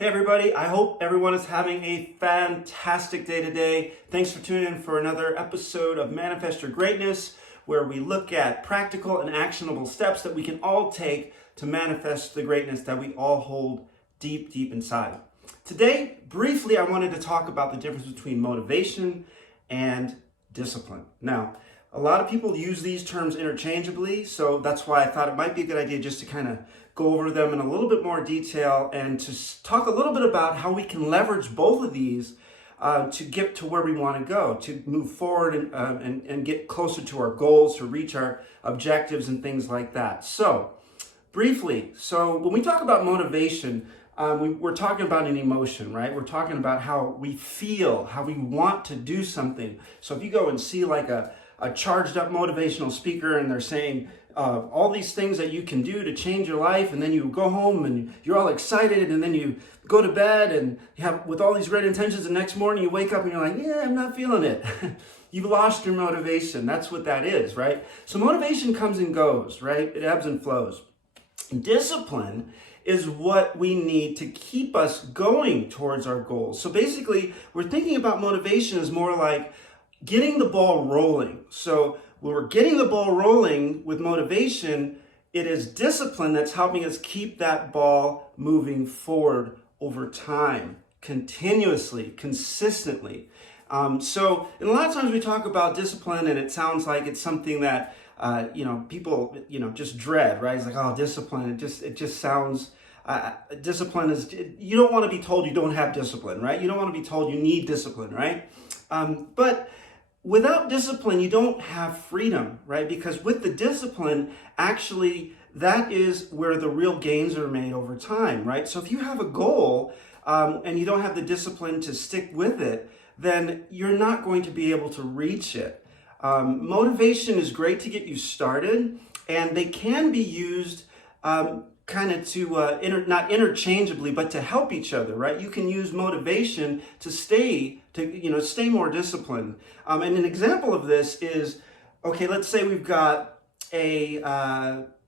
Hey everybody, I hope everyone is having a fantastic day today. Thanks for tuning in for another episode of Manifest Your Greatness, where we look at practical and actionable steps that we can all take to manifest the greatness that we all hold deep, deep inside. Today, briefly, I wanted to talk about the difference between motivation and discipline. Now, a lot of people use these terms interchangeably, so that's why I thought it might be a good idea just to kind of go over them in a little bit more detail and to talk a little bit about how we can leverage both of these to get to where we want to go, to move forward and get closer to our goals, to reach our objectives and things like that. So, briefly, when we talk about motivation, we're talking about an emotion, right? We're talking about how we feel, how we want to do something. So if you go and see like a charged up motivational speaker and they're saying all these things that you can do to change your life, and then you go home and you're all excited, and then you go to bed and you have with all these great intentions, the next morning you wake up and you're like, yeah, I'm not feeling it. You've lost your motivation. That's what that is, right? So motivation comes and goes, right? It ebbs and flows. Discipline is what we need to keep us going towards our goals. So basically, we're thinking about motivation as more like getting the ball rolling. So when we're getting the ball rolling with motivation, it is discipline that's helping us keep that ball moving forward over time, continuously, consistently. So and a lot of times we talk about discipline and it sounds like it's something that people, just dread, right? It's like, oh, discipline. It just sounds, discipline is, you don't want to be told you don't have discipline, right? You don't want to be told you need discipline, right? But without discipline, you don't have freedom, right? Because with the discipline, actually, that is where the real gains are made over time, right? So if you have a goal and you don't have the discipline to stick with it, then you're not going to be able to reach it. Motivation is great to get you started, and they can be used kind of to not interchangeably, but to help each other, right? You can use motivation to stay more disciplined. And an example of this is, okay, let's say we've got a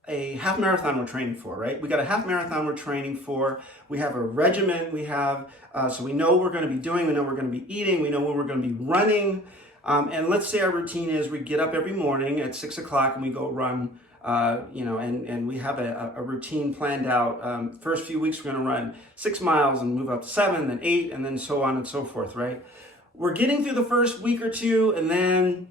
half marathon we're training for, right? We got a half marathon we're training for. We have a regimen. We have so we know what we're going to be doing. We know what we're going to be eating. We know when we're going to be running. And let's say our routine is we get up every morning at 6 o'clock and we go run, and we have a routine planned out. First few weeks, we're going to run 6 miles and move up to 7, then 8, and then so on and so forth, right? We're getting through the first week or two, and then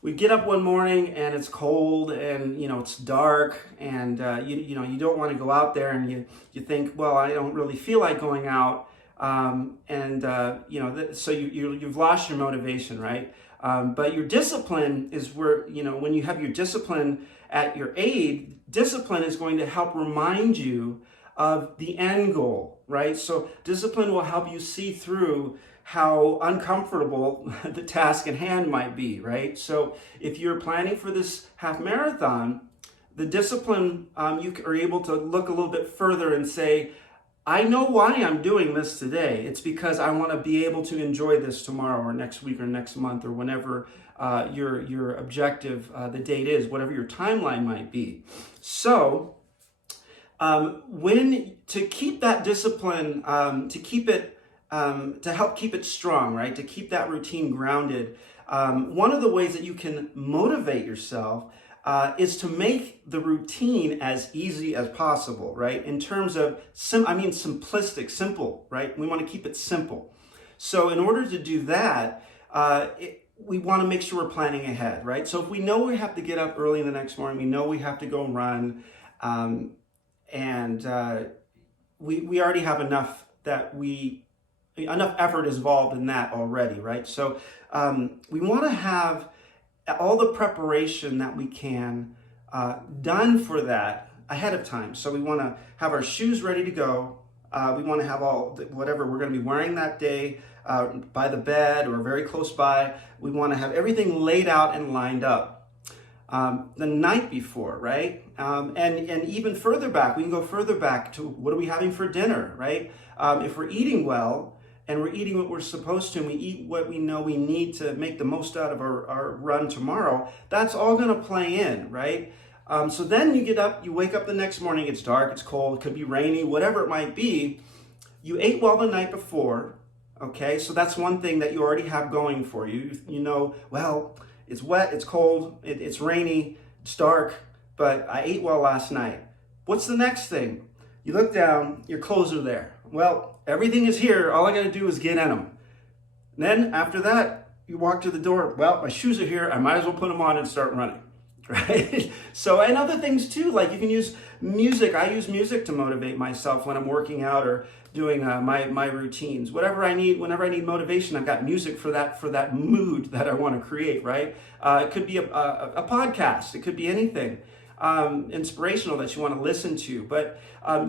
we get up one morning and it's cold and, it's dark, and, you don't want to go out there, and you think, well, I don't really feel like going out. So you've lost your motivation, right? But your discipline is where, when you have your discipline at your aid, discipline is going to help remind you of the end goal, right? So discipline will help you see through how uncomfortable the task at hand might be, right? So if you're planning for this half marathon, the discipline, you are able to look a little bit further and say, I know why I'm doing this today. It's because I want to be able to enjoy this tomorrow or next week or next month or whenever your objective, the date is, whatever your timeline might be. So to keep that discipline, to help keep it strong, right? To keep that routine grounded, one of the ways that you can motivate yourself is to make the routine as easy as possible, right? In terms of, simplistic, simple, right? We want to keep it simple. So in order to do that, we want to make sure we're planning ahead, right? So if we know we have to get up early the next morning, we know we have to go run, we already have enough enough effort is involved in that already, right? So we want to have all the preparation that we can done for that ahead of time. So we want to have our shoes ready to go. We want to have whatever we're going to be wearing that day by the bed or very close by. We want to have everything laid out and lined up the night before, right? And even further back, we can go further back to what are we having for dinner, right? If we're eating well, and we're eating what we're supposed to, and we eat what we know we need to make the most out of our run tomorrow, that's all going to play in, right? So then you get up, you wake up the next morning, it's dark, it's cold, it could be rainy, whatever it might be. you ate well the night before, okay? So that's one thing that you already have going for you. You know, well, it's wet, it's cold, it's rainy, it's dark, but I ate well last night. What's the next thing? You look down, your clothes are there. Well, everything is here. All I got to do is get in them. And then after that, you walk to the door. Well, my shoes are here. I might as well put them on and start running, right? So, and other things too, like you can use music. I use music to motivate myself when I'm working out or doing my routines. Whatever I need, whenever I need motivation, I've got music for that mood that I want to create, right? It could be a podcast. It could be anything inspirational that you want to listen to. But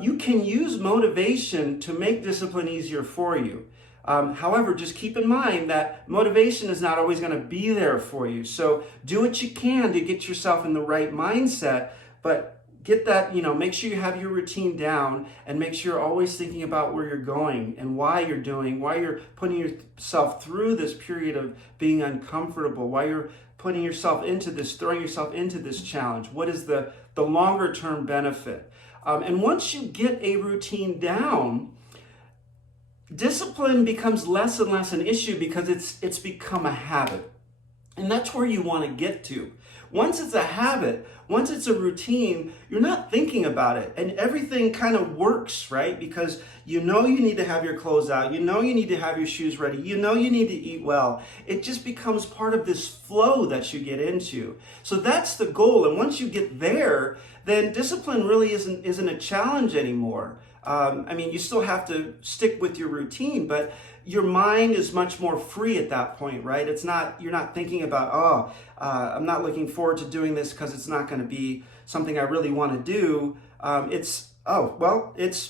you can use motivation to make discipline easier for you. However, just keep in mind that motivation is not always going to be there for you. So do what you can to get yourself in the right mindset, but get that, make sure you have your routine down and make sure you're always thinking about where you're going and why you're putting yourself through this period of being uncomfortable, why you're throwing yourself into this challenge. What is the longer term benefit? And once you get a routine down, discipline becomes less and less an issue because it's become a habit. And that's where you want to get to. Once it's a habit, once it's a routine, you're not thinking about it and everything kind of works, right? Because you need to have your clothes out, you need to have your shoes ready, you need to eat well. It just becomes part of this flow that you get into. So that's the goal. And once you get there, then discipline really isn't a challenge anymore. You still have to stick with your routine, but your mind is much more free at that point, right? You're not thinking about, I'm not looking forward to doing this because it's not going to be something I really want to do. It's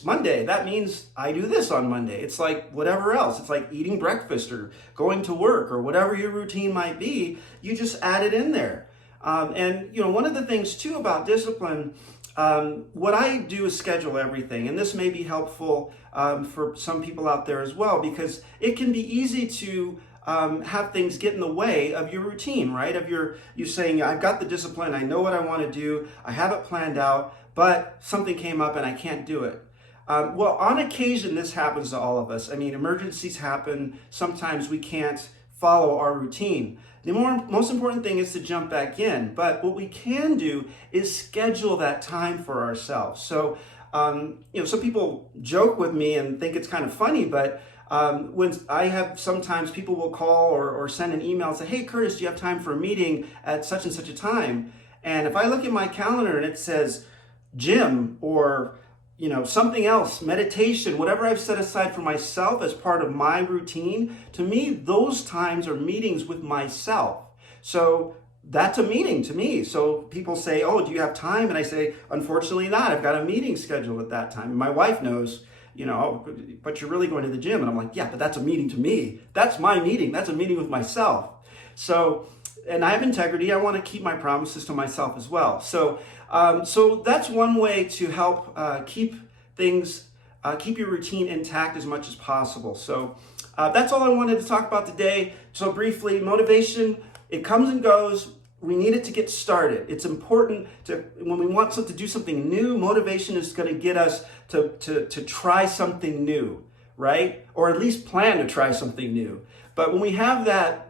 Monday. That means I do this on Monday. It's like whatever else. It's like eating breakfast or going to work or whatever your routine might be. You just add it in there. One of the things too about discipline, what I do is schedule everything, and this may be helpful for some people out there as well, because it can be easy to have things get in the way of your routine, right? Of you saying, I've got the discipline, I know what I want to do, I have it planned out, but something came up and I can't do it. On occasion, this happens to all of us. Emergencies happen. Sometimes we can't follow our routine. The most important thing is to jump back in. But what we can do is schedule that time for ourselves. So, some people joke with me and think it's kind of funny, but when I have, sometimes people will call or send an email and say, hey, Curtis, do you have time for a meeting at such and such a time? And if I look at my calendar and it says gym or something else, meditation, whatever I've set aside for myself as part of my routine, to me, those times are meetings with myself. So that's a meeting to me. So people say, oh, do you have time? And I say, unfortunately not. I've got a meeting scheduled at that time. And my wife knows, but you're really going to the gym. And I'm like, yeah, but that's a meeting to me. That's my meeting. That's a meeting with myself. So, and I have integrity. I want to keep my promises to myself as well. So that's one way to help keep your routine intact as much as possible. So that's all I wanted to talk about today. So briefly, motivation, it comes and goes. We need it to get started. It's important when we want to do something new, motivation is going to get us to try something new, right? Or at least plan to try something new. But when we have that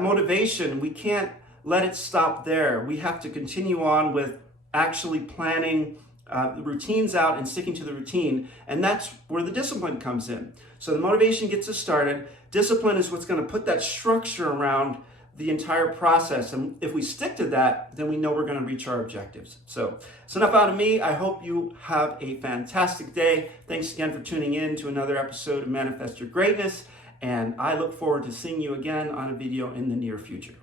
motivation, we can't let it stop there. We have to continue on with actually planning the routines out and sticking to the routine. And that's where the discipline comes in. So the motivation gets us started. Discipline is what's going to put that structure around the entire process. And if we stick to that, then we know we're going to reach our objectives. So it's enough out of me. I hope you have a fantastic day. Thanks again for tuning in to another episode of Manifest Your Greatness. And I look forward to seeing you again on a video in the near future.